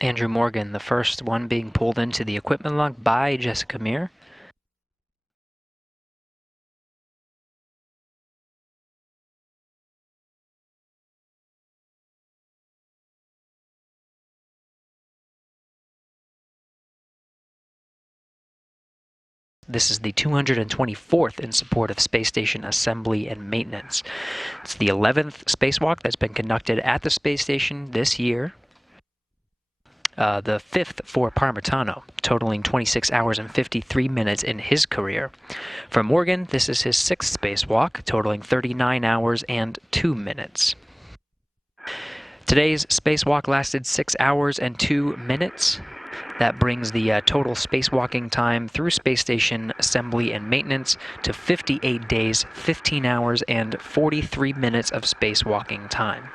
Andrew Morgan, the first one being pulled into the equipment log by Jessica Meir. This is the 224th in support of space station assembly and maintenance. It's the 11th spacewalk that's been conducted at the space station this year. The 5th for Parmitano, totaling 26 hours and 53 minutes in his career. For Morgan, this is his 6th spacewalk, totaling 39 hours and 2 minutes. Today's spacewalk lasted 6 hours and 2 minutes. That brings the total spacewalking time through space station assembly and maintenance to 58 days, 15 hours, and 43 minutes of spacewalking time.